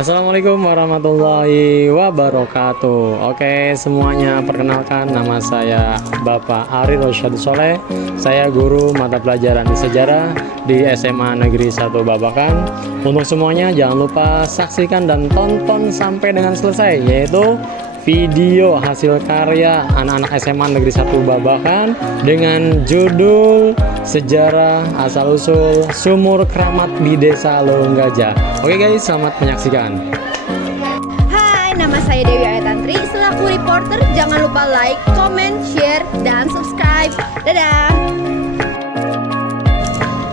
Assalamualaikum warahmatullahi wabarakatuh. Oke semuanya, perkenalkan nama saya Bapak Ari Rosyad Soleh. Saya guru mata pelajaran sejarah di SMA Negeri 1 Babakan. Untuk semuanya jangan lupa saksikan dan tonton sampai dengan selesai, yaitu video hasil karya anak-anak SMA Negeri 1 Babakan dengan judul Sejarah Asal-Usul Sumur Keramat di Desa Lowong Gajah. Oke guys, selamat menyaksikan. Hai, nama saya Dewi Ayatantri. Selaku reporter, jangan lupa like, comment, share, dan subscribe. Dadah.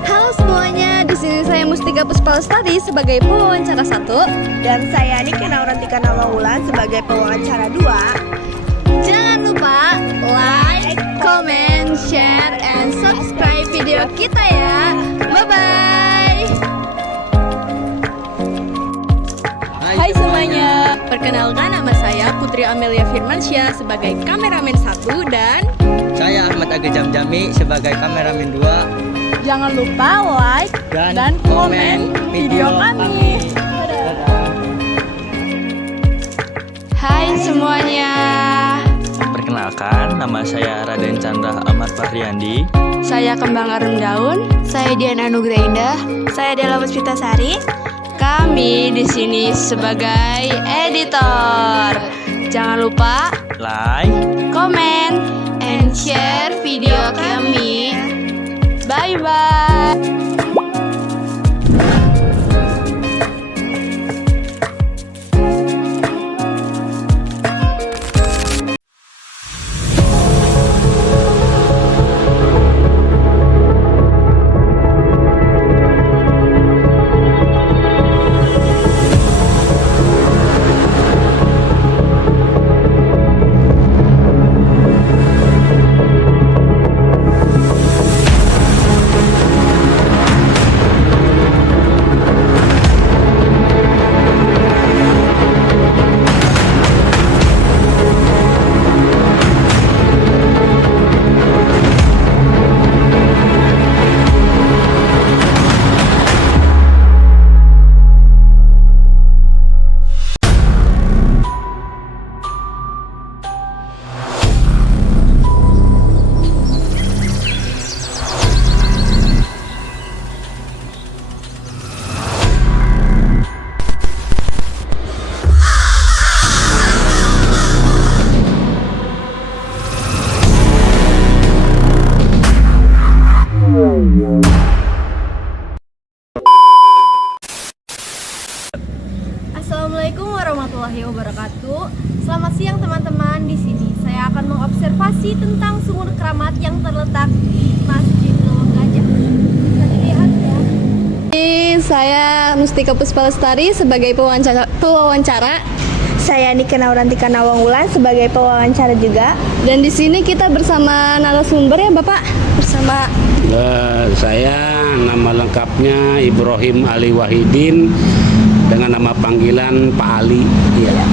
Halo semuanya, di sini saya Mustika Puspalestari sebagai pewawancara 1 Dan saya Nike Naurantika Nawawulan sebagai pewawancara 2. Jangan lupa like, comment, share, and subscribe video kita ya. Bye-bye. Hai semuanya. Perkenalkan, nama saya Putri Amelia Firmansyah sebagai kameramen 1 dan Saya Ahmad Aga Jamjami sebagai kameramen 2. Jangan lupa like dan komen video kami. Hai semuanya. Perkenalkan, nama saya Raden Chandra Ahmad Fahriyandi. Saya Kembang Arum Daun. Saya Diana Nugra Indah. Saya Della Puspitasari. Kami di sini sebagai editor. Jangan lupa Like, komen and share video kami. Bye bye. Assalamualaikum warahmatullahi wabarakatuh. Selamat siang teman-teman. Di sini saya akan mengobservasi tentang sumur keramat yang terletak di Masjid Lowong Gajah. Bisa dilihat ya. Saya Mustika Puspalestari sebagai pewawancara. Saya Nike Naurantika Nawawulan sebagai pewawancara juga. Dan di sini kita bersama narasumber ya Bapak. Bersama Saya nama lengkapnya Ibrahim Ali Wahidin dengan nama panggilan Pak Ali. Iya.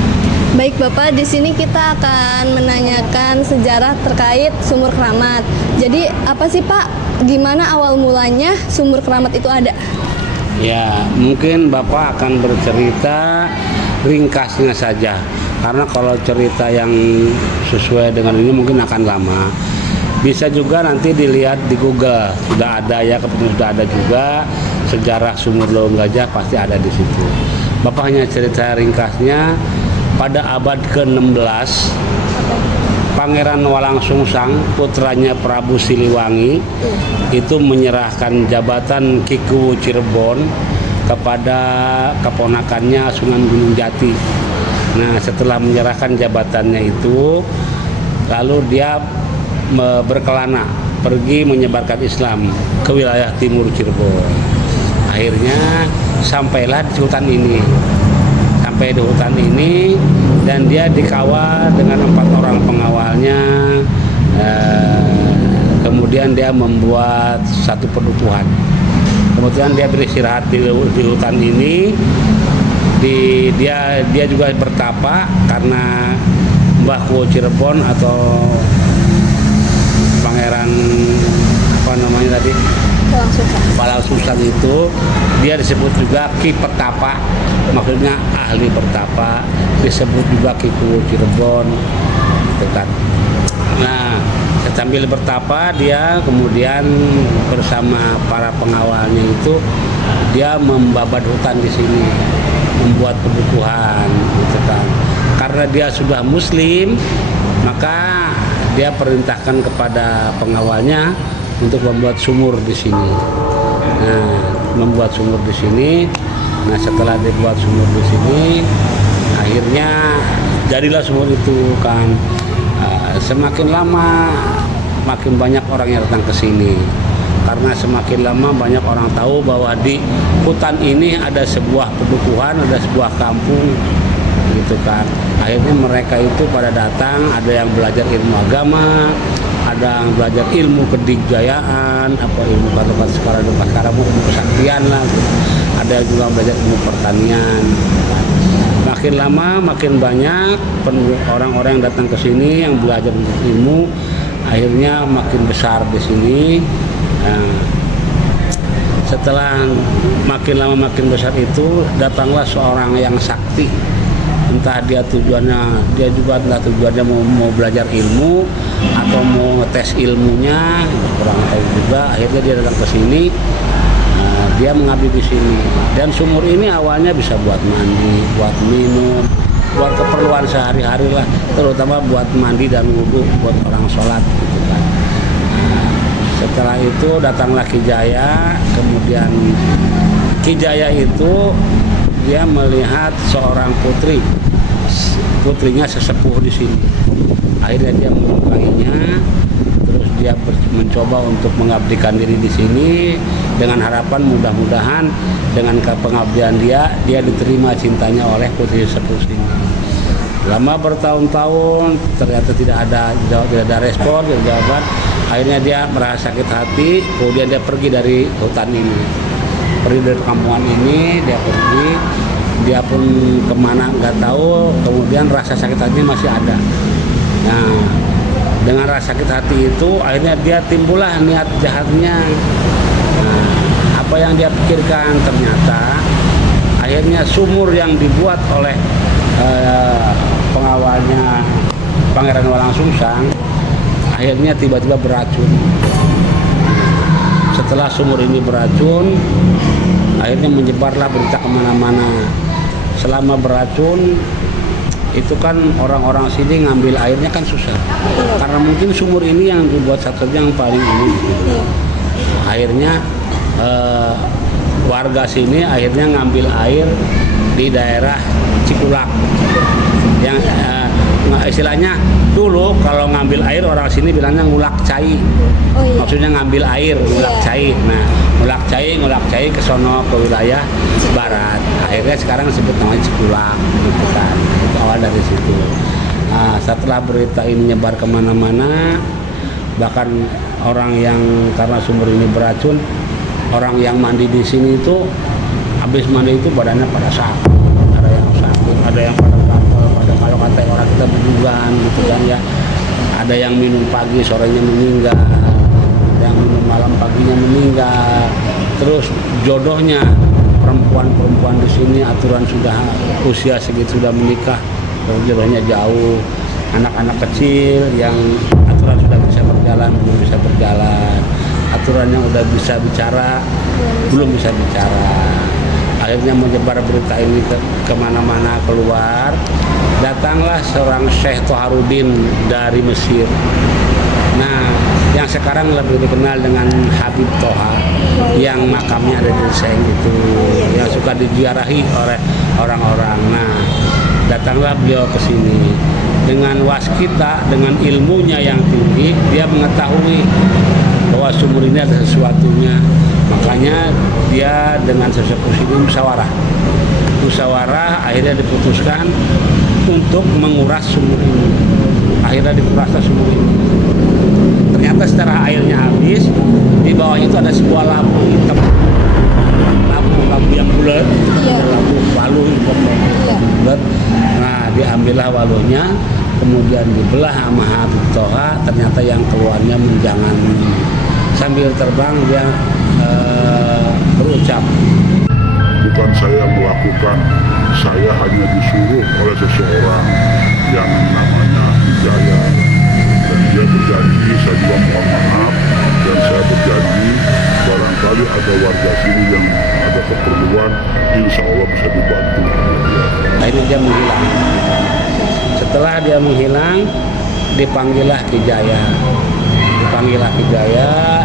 Baik Bapak, di sini kita akan menanyakan sejarah terkait sumur keramat. Jadi apa sih Pak? Gimana awal mulanya sumur keramat itu ada? Ya, mungkin Bapak akan bercerita ringkasnya saja. Karena kalau cerita yang sesuai dengan ini mungkin akan lama. Bisa juga nanti dilihat di Google, sudah ada ya, kebetulan sudah ada juga sejarah sumur Lowong Gajah, pasti ada di situ. Bapak hanya cerita ringkasnya, pada abad ke-16 Pangeran Walangsungsang, putranya Prabu Siliwangi, itu menyerahkan jabatan Kikuwu Cirebon kepada keponakannya Sunan Gunung Jati. Nah, setelah menyerahkan jabatannya itu, lalu dia berkelana pergi menyebarkan Islam ke wilayah timur Cirebon. Akhirnya sampailah di hutan ini. Sampai di hutan ini dan dia dikawal dengan 4 orang pengawalnya. Kemudian dia membuat satu pedukuhan. Kemudian dia beristirahat di hutan ini. Dia juga bertapa karena Mbah Kuwo Cirebon atau Pangeran apa namanya tadi, Walangsungsang itu dia disebut juga Ki Pertapa, maksudnya ahli bertapa, disebut juga Ki Kuwu Cirebon, gitu kan. Nah, sambil bertapa dia kemudian bersama para pengawalnya itu dia membabat hutan di sini, membuat kebutuhan, gitu kan. Karena dia sudah Muslim, maka dia perintahkan kepada pengawalnya untuk membuat sumur di sini. Nah, membuat sumur di sini. Nah, setelah dibuat sumur di sini, akhirnya jadilah sumur itu kan. Semakin lama makin banyak orang yang datang ke sini. Karena semakin lama banyak orang tahu bahwa di hutan ini ada sebuah pedukuhan, ada sebuah kampung, gitu kan. Akhirnya mereka itu pada datang, ada yang belajar ilmu agama, ada yang belajar ilmu kedikjayaan, apa ilmu kata sekarang ilmu kesaktian lah, gitu. Ada yang juga belajar ilmu pertanian. Makin lama makin banyak orang-orang yang datang ke sini yang belajar ilmu, akhirnya makin besar di sini. Nah, setelah makin lama makin besar itu datanglah seorang yang sakti. Entah dia entah tujuannya mau belajar ilmu atau mau tes ilmunya, kurang tahu juga. Akhirnya dia datang ke sini, dia mengabdi di sini. Dan sumur ini awalnya bisa buat mandi, buat minum, buat keperluan sehari-hari lah, terutama buat mandi dan wudhu buat orang sholat, gitu kan. Setelah itu datanglah Ki Jaya, kemudian Ki Jaya itu dia melihat seorang putrinya sesepuh di sini. Akhirnya dia menyukainya, terus dia mencoba untuk mengabdikan diri di sini dengan harapan mudah-mudahan dengan pengabdian dia diterima cintanya oleh putri sesepuh ini. Lama bertahun-tahun ternyata tidak ada respon, tidak ada jawaban. Akhirnya dia merasa sakit hati, kemudian dia pergi dari hutan ini, pergi dari kampungan ini, dia pun kemana nggak tahu. Kemudian rasa sakit hatinya masih ada. Nah, dengan rasa sakit hati itu akhirnya dia timbullah niat jahatnya. Nah, apa yang dia pikirkan, ternyata akhirnya sumur yang dibuat oleh pengawalnya Pangeran Walangsungsang akhirnya tiba-tiba beracun. Setelah sumur ini beracun, akhirnya menyebarlah berita kemana-mana. Selama beracun itu kan orang-orang sini ngambil airnya kan susah, karena mungkin sumur ini yang dibuat satu-satunya yang paling ini. Akhirnya warga sini akhirnya ngambil air di daerah Cikulak, yang istilahnya dulu kalau ngambil air orang sini bilangnya ngulak cai. Maksudnya ngambil air, ngulak cai. Nah, ngulak cai ke sono, ke wilayah barat. Akhirnya sekarang disebut namanya Cikulak, gitu kan. Itu awal dari situ. Nah, setelah berita ini nyebar kemana-mana, bahkan orang yang karena sumur ini beracun, orang yang mandi di sini itu habis mandi itu badannya pada sakit, ada yang sakit, ada yang pada gatal, ada kalau kata orang kita berjugan, gitu kan ya. Ada yang minum pagi sorenya meninggal, ada yang minum malam paginya meninggal. Terus jodohnya perempuan di sini aturan sudah usia segitu sudah menikah, jodohnya jauh. Anak-anak kecil yang aturan sudah bisa berjalan belum bisa berjalan, aturan yang udah bisa bicara belum bisa bicara. Akhirnya menyebar berita ini kemana-mana keluar. Datanglah seorang Syekh Toharudin dari Mesir. Nah, yang sekarang lebih dikenal dengan Habib Toha, yang makamnya ada di Seng itu, yang suka diziarahi oleh orang-orang. Nah, datanglah beliau ke sini dengan waskita, dengan ilmunya yang tinggi. Dia mengetahui bahwa sumur ini ada sesuatunya. Makanya dia dengan sesepuh ini musyawarah akhirnya diputuskan untuk menguras sumur ini. Akhirnya dikuraslah sumur ini. Ternyata setelah airnya habis, di bawahnya itu ada sebuah lampu hitam, lampu yang bulat, waluh bulat. Nah, diambillah waluhnya, kemudian dibelah sama Habib Toha. Ternyata yang keluarnya menjangan. Sambil terbang dia berucap, bukan saya melakukan, saya hanya disuruh oleh seseorang yang namanya Hidayah, dan dia berjanji, saya juga mohon maaf, dan saya berjanji barangkali ada warga sini yang ada keperluan, insya Allah bisa dibantu. Akhirnya dia menghilang. Setelah dia menghilang, dipanggillah Ki Jaya,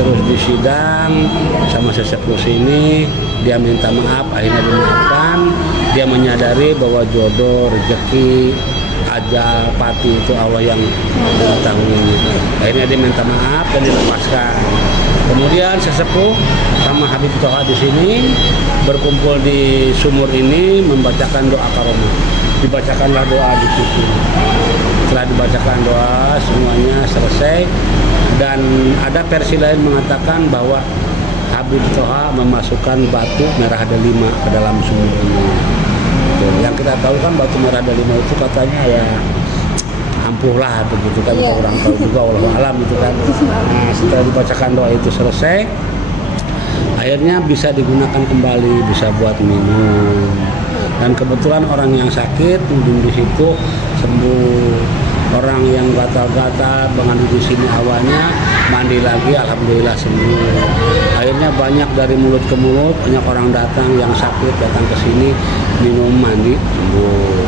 terus disidang sama sesepuh sini. Dia minta maaf, akhirnya dimaafkan. Dia menyadari bahwa jodoh, rezeki, ajal, pati itu Allah yang mengetahui. Akhirnya dia minta maaf dan dilepaskan. Kemudian sesepuh sama Habib Toha di sini berkumpul di sumur ini membacakan doa karomah. Dibacakanlah doa di situ. Setelah dibacakan doa semuanya selesai, dan ada versi lain mengatakan bahwa Habib Toha memasukkan batu merah delima ke dalam sumur ini. Yang kita tahu kan batu merah delima itu katanya ya ampuh lah begitu kan, kita orang tahu juga wallahu alam itu kan. Nah, setelah dibacakan doa itu selesai, akhirnya bisa digunakan kembali, bisa buat minum. Dan kebetulan orang yang sakit minum di situ sembuh. Orang yang gatal-gatal mengandung di sini awalnya mandi lagi, alhamdulillah sembuh. Akhirnya banyak dari mulut ke mulut, banyak orang datang yang sakit datang ke sini minum mandi sembuh.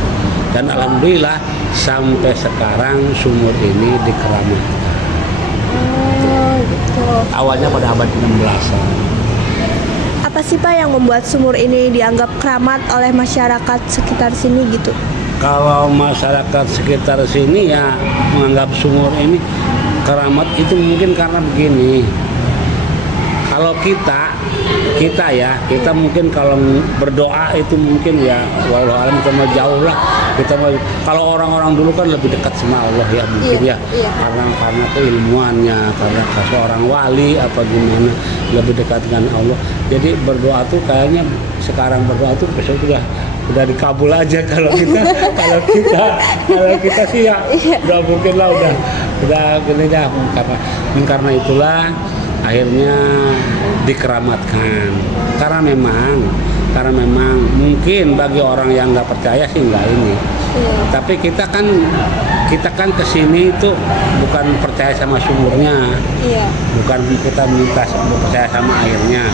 Dan alhamdulillah sampai sekarang sumur ini dikeramatkan. Gitu. Awalnya pada abad 16-an. Apa sih Pak yang membuat sumur ini dianggap keramat oleh masyarakat sekitar sini gitu? Kalau masyarakat sekitar sini ya menganggap sumur ini keramat itu mungkin karena begini. Kalau kita mungkin kalau berdoa itu mungkin ya walau alam kita mau jauh lah. Kalau orang-orang dulu kan lebih dekat sama Allah ya mungkin karena keilmuannya, karena seorang wali apa gimana lebih dekat dengan Allah. Jadi berdoa tuh kayaknya sekarang berdoa tuh besok udah dikabul aja. Kalau kita sih ya udah mungkin lah udah gini dah, karena itulah akhirnya dikeramatkan karena memang mungkin bagi orang yang nggak percaya sih nggak ini. Tapi kita kan kesini itu bukan percaya sama sumurnya, bukan kita minta percaya sama airnya.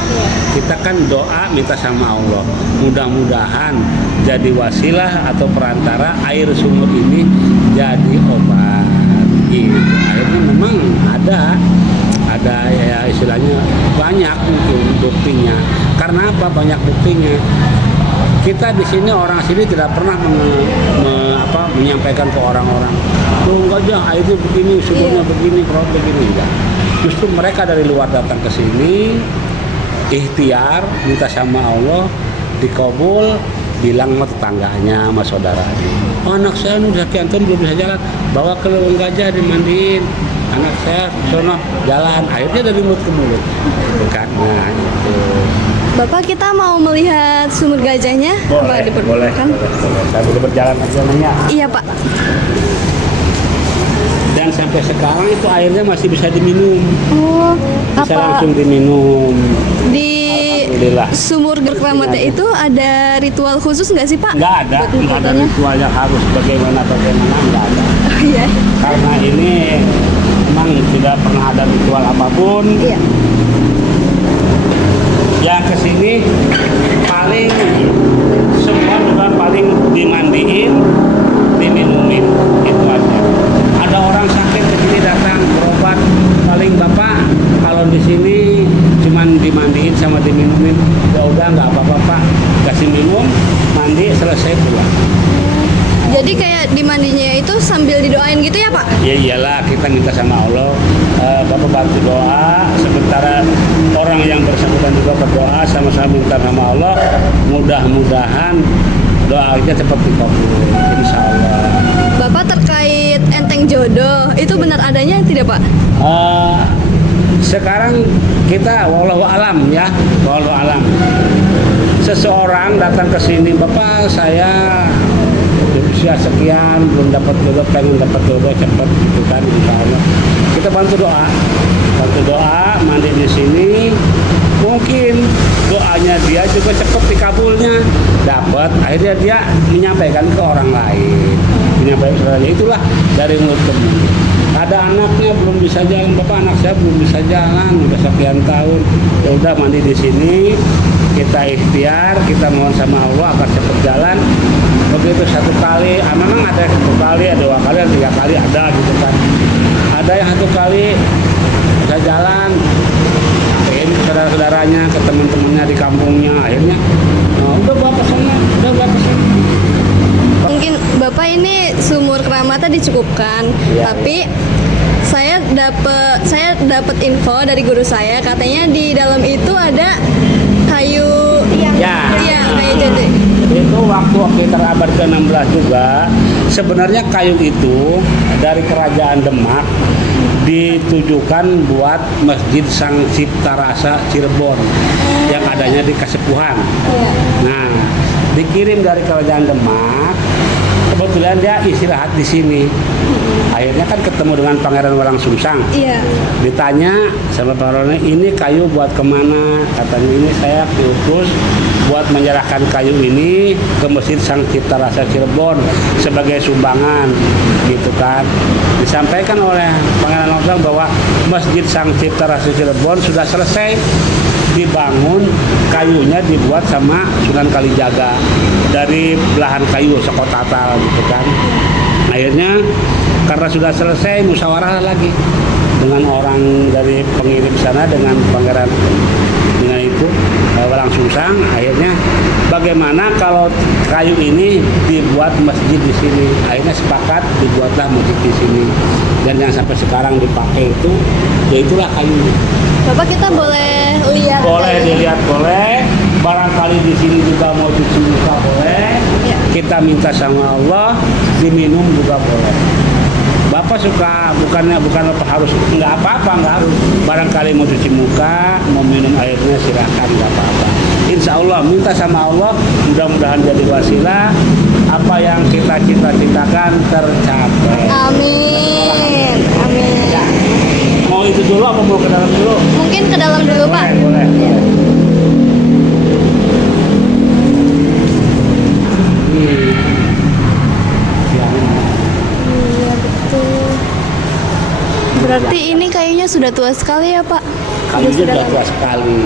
Kita kan doa minta sama Allah, mudah-mudahan jadi wasilah atau perantara air sumur ini jadi obat gitu. Akhirnya memang ada ya istilahnya banyak mungkin buktinya. Karena apa banyak buktinya? Kita di sini orang sini tidak pernah menyampaikan ke orang-orang, "Oh enggak aja, airnya begini, sumurnya begini, perut begini." Enggak. Justru mereka dari luar datang ke sini, ikhtiar minta sama Allah, dikabul, bilang sama tetangganya, sama saudaranya, "Oh, anak saya udah sekian tahun belum bisa jalan, bawa ke Leweng Gajah dimandiin. Anak saya sono jalan." Akhirnya dari mulut ke mulut. Bukan, nah itu. Bapak, kita mau melihat sumur gajahnya. Boleh. Saya boleh berjalan aja nanya. Iya Pak. Dan sampai sekarang itu airnya masih bisa diminum. Oh, Bisa apa langsung diminum. di Alhamdulillah. sumur berkeramatnya itu ada ritual khusus nggak sih Pak? Nggak ada ritual yang harus bagaimana nggak ada. Iya. Karena ini memang tidak pernah ada ritual apapun. Iya. Yang kesini paling semua juga paling dimandiin, diminumin, itu aja. Ada orang sakit kesini datang berobat, paling bapak kalau di sini cuman dimandiin sama diminumin, ya udah nggak apa-apa Pak, kasih minum, mandi selesai pulang. Jadi kayak dimandinya itu sambil didoain gitu ya Pak? Ya iyalah, kita minta sama Allah, Bapak bantu doa, sementara orang yang bersangkutan juga berdoa, sama-sama minta sama Allah, mudah-mudahan doanya cepat dikabul, insya Allah. Bapak terkait enteng jodoh, itu benar adanya tidak Pak? Sekarang kita wallahu alam ya, wallahu alam. Seseorang datang ke sini, Bapak saya usia sekian belum dapat jodoh, pengen dapat jodoh cepat gitu kan, insya Allah kita bantu doa, mandi di sini, mungkin doanya dia juga cepat dikabulnya, dapat. Akhirnya dia menyampaikan ke orang lain, menyampaikan ke orang lain. Itulah dari mulut ke mulut. Ada anaknya belum bisa jalan, bapak anak saya belum bisa jalan udah sekian tahun. Ya udah mandi di sini, kita ikhtiar, kita mohon sama Allah agar cepat jalan. Begitu satu kali, memang ada yang satu kali, ada 2 kali, ada 3 kali, ada gitu kan. Ada yang 1 kali bisa jalan, ini saudara-saudaranya, ke teman-temannya di kampungnya, akhirnya udah bapak sana, udah bapak sana. Mungkin Bapak ini sumur keramatnya dicukupkan, Iya. tapi saya dapat info dari guru saya, katanya di dalam itu ada kayu Ya. iya, kayu jati. Itu waktu sekitar abad ke-16 juga, sebenarnya kayu itu dari kerajaan Demak ditujukan buat Masjid Sang Cipta Rasa Cirebon yang adanya di Kasepuhan. Nah, dikirim dari kerajaan Demak, kebetulan dia istirahat di sini. Akhirnya kan ketemu dengan Pangeran Walang Sungsang. Iya. Ditanya sama Pangeran, ini kayu buat kemana? Katanya ini saya diutus buat menyerahkan kayu ini ke Masjid Sang Cipta Rasa Cirebon sebagai sumbangan, gitu kan. Disampaikan oleh Pangeran Walang bahwa Masjid Sang Cipta Rasa Cirebon sudah selesai dibangun, kayunya dibuat sama Sunan Kalijaga dari belahan kayu sekotatal, gitu kan. Akhirnya karena sudah selesai, musyawarah lagi dengan orang dari pengirim sana dengan pangeran dengan itu Walang Sungsang. Akhirnya bagaimana kalau kayu ini dibuat masjid di sini? Akhirnya sepakat dibuatlah masjid di sini, dan yang sampai sekarang dipakai itu ya itulah kayu. Bapak, kita boleh lihat Boleh kayunya? dilihat, boleh. Barangkali di sini juga mau cuci muka boleh. Iya. Kita minta sama Allah, diminum juga boleh. Bapak suka, bukan Bapak harus, nggak apa-apa, nggak harus. Barangkali mau cuci muka, mau minum airnya silakan, nggak apa-apa. Insya Allah minta sama Allah, mudah-mudahan jadi wasilah apa yang kita cita-citakan tercapai. Amin. Amin. Mau itu dulu apa mau ke dalam dulu? Mungkin ke dalam dulu, Pak. Boleh. Iya, betul. Berarti ini kayunya sudah tua sekali ya, Pak? Kayunya sudah tua sekali.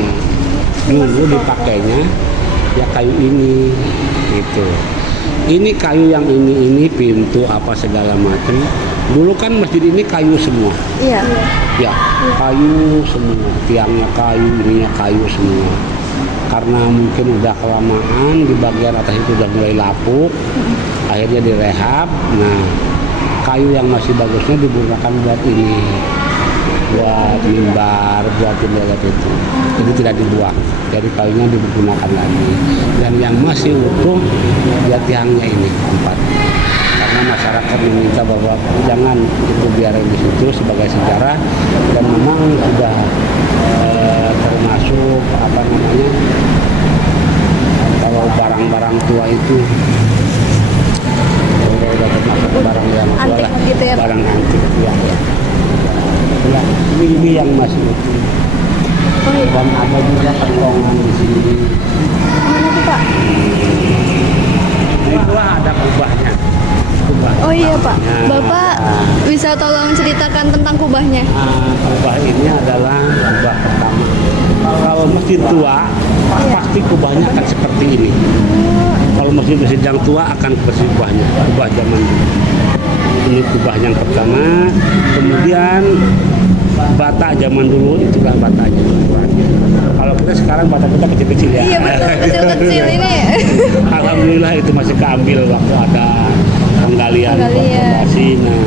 Dulu dipakainya ya kayu ini, gitu. Ini kayu yang ini pintu apa segala macam. Dulu kan masjid ini kayu semua. Iya. Ya, kayu semua. Tiangnya kayu, ininya kayu semua. Karena mungkin udah kelamaan di bagian atas itu udah mulai lapuk, akhirnya direhab. Nah, kayu yang masih bagusnya digunakan buat ini, buat mimbar, buat jendela itu. Jadi tidak dibuang. Jadi kayunya digunakan lagi. Dan yang masih utuh ya tiangnya ini 4. Karena masyarakat meminta bahwa jangan itu biarin di situ sebagai sejarah, dan memang sudah termasuk apa namanya, kalau barang-barang tua itu udah termasuk barang yang tua Antik lah, gitu ya, Pak? barang antik ya. Ya, ini yang masih utuh. Oh, iya. Dan ada juga kentongan di sini. Mana tuh, Pak? Itulah ada kubahnya. Kubah. Oh iya, Pak. Nah, Bapak bisa tolong ceritakan tentang kubahnya? Kubah ini adalah kubah pertama. Kalau masjid tua, pasti kubahnya akan seperti ini. Kalau masjid-masjid yang tua akan seperti kubahnya, kubah zaman dulu. Ini kubah yang pertama, kemudian bata zaman dulu itulah batanya. Kalau kita sekarang bata kita kecil-kecil ya. Iya, betul, kecil-kecil ini. Alhamdulillah itu masih keambil waktu ada penggalian Penggalian. fondasi. Nah,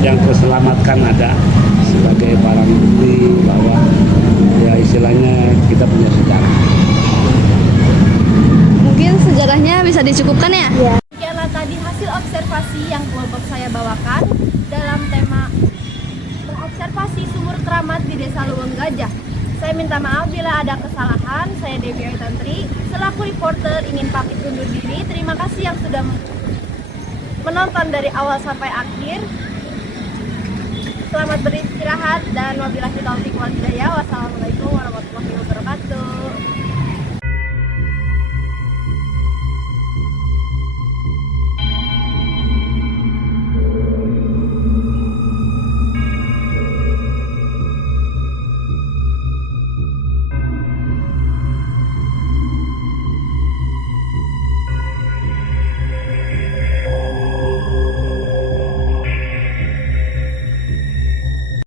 yang terselamatkan ada sebagai barang bukti bahwa ya istilahnya kita punya sejarah. Mungkin sejarahnya bisa dicukupkan ya? Demikianlah tadi hasil observasi yang kelompok saya bawakan dalam tema mengobservasi sumur keramat di Desa Luweng Gajah. Saya minta maaf bila ada kesalahan. Saya Devi Ayu Tantri, selaku reporter ingin pamit undur diri. Terima kasih yang sudah menonton dari awal sampai akhir. Selamat beristirahat dan wabillahi taufiq wal hidayah. Wassalamualaikum warahmatullahi wabarakatuh.